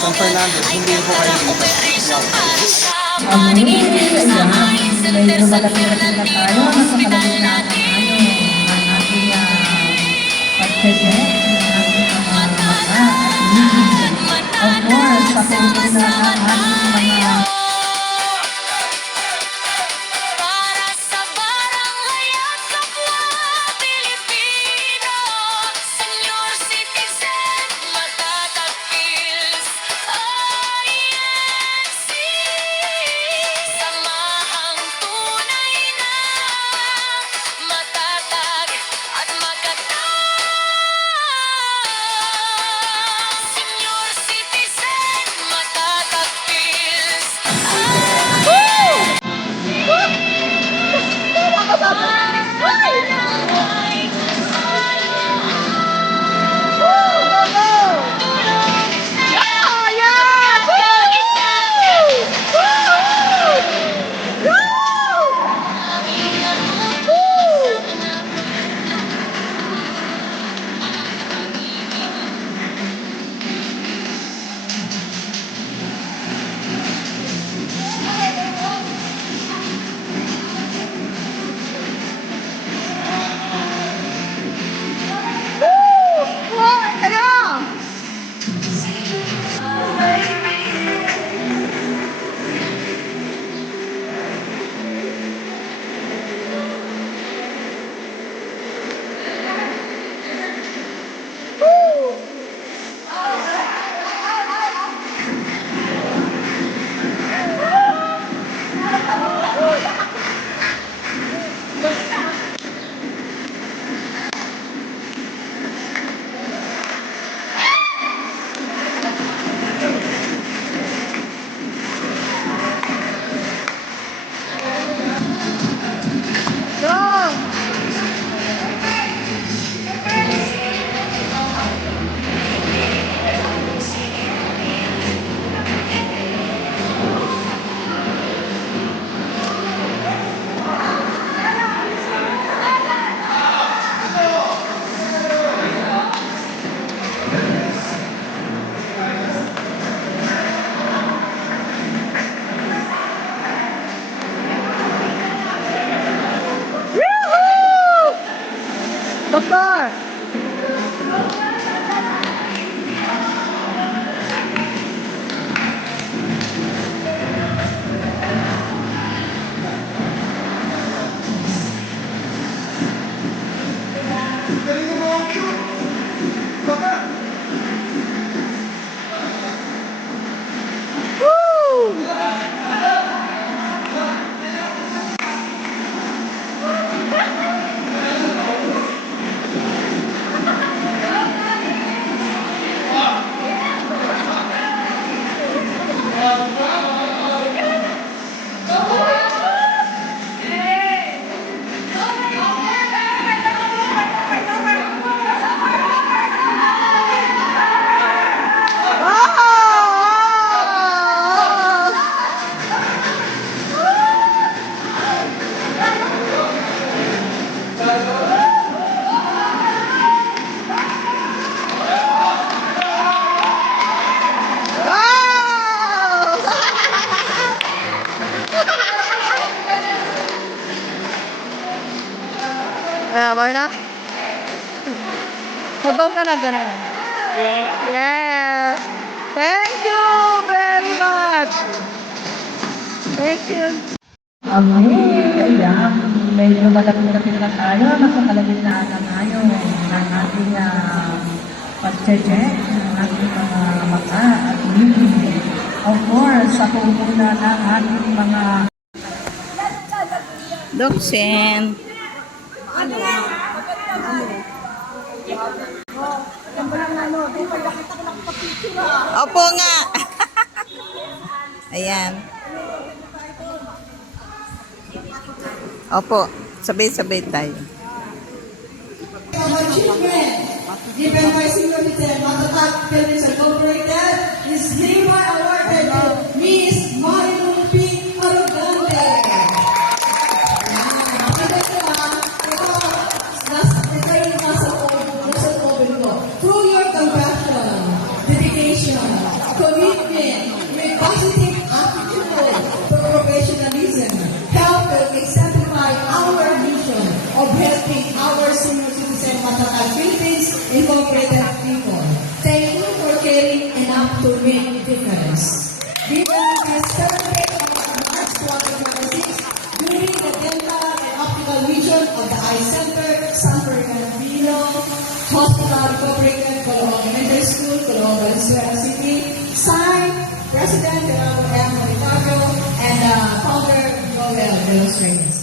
San Fernando, hindi po kayo dito. Medyo malapit-lapit na tayo sa kalagitnaan ng ang ating pag-check ng ating mga mata at ngipin. Of course, sa pagpunta ng ating mga Doktor! Bawal na? Sabaw ka na gano'n. Yes! Thank you very much! Thank you! Ayan, medyo malapit-lapit na tayo. Nasa kalagitnaan na tayo ng ating pag-check ng ating mga mata at ngipin. Of course, sa pagpunta ng ating mga Doksen. Opo nga. Ayan. Opo, sabay-sabay tayo. Given by Senior Lieutenant Matatak Philippines Incorporated is hereby awarded to Miss Marilu P. Arugante. Ito yung nasa loob of the Eye Center, San Fernandino Hospital Incorporated, Caloocan Elementary School, Caloocan Valenzuela City. Signed, President Gerardo M. Ricardo, and Founder Joel de los Reyes.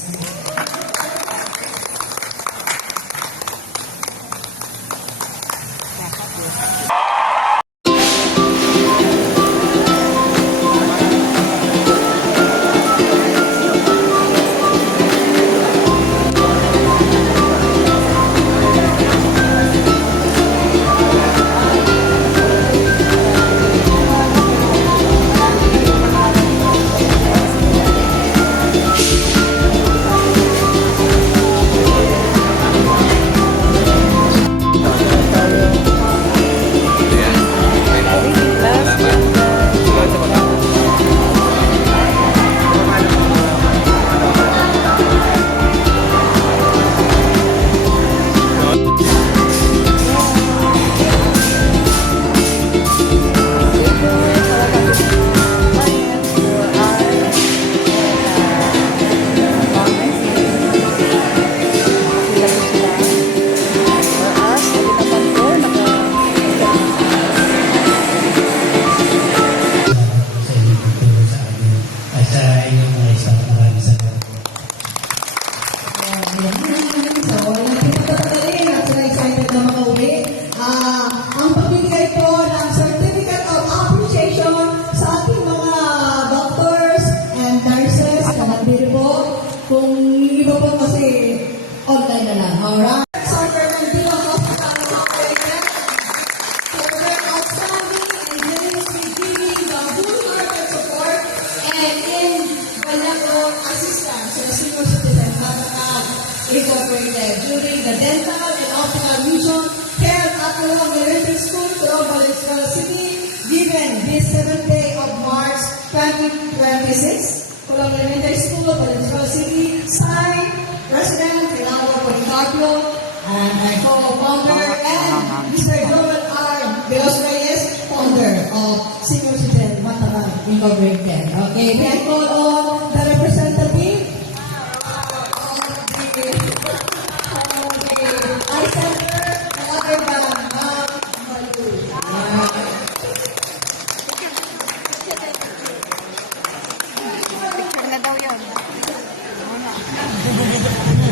Ang pagbibigay po ng Certificate of Appreciation sa ating mga doctors and nurses na nagbili po. Kung hindi po kasi online na lang. Alright? San Fernandino Hospital Incorporated for their outstanding and generously giving the wholehearted support and invaluable assistance to the senior citizen Incorporated during the dental and optical vision held at Caloocan Elementary School, Caloocan Valenzuela City, given this 7th day of March 2026. Caloocan Elementary School, Valenzuela City, signed, President Gerardo Policarpio, and my co-founder, and Mr. Joel R. De los Reyes, founder of Senior Citizen Matagal Incorporated. Okay, we call on the representative Eye Center, other than Picture na daw yun.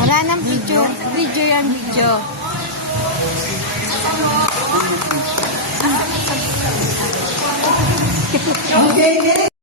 Wala nang picture. Video yan, video. Okay, next.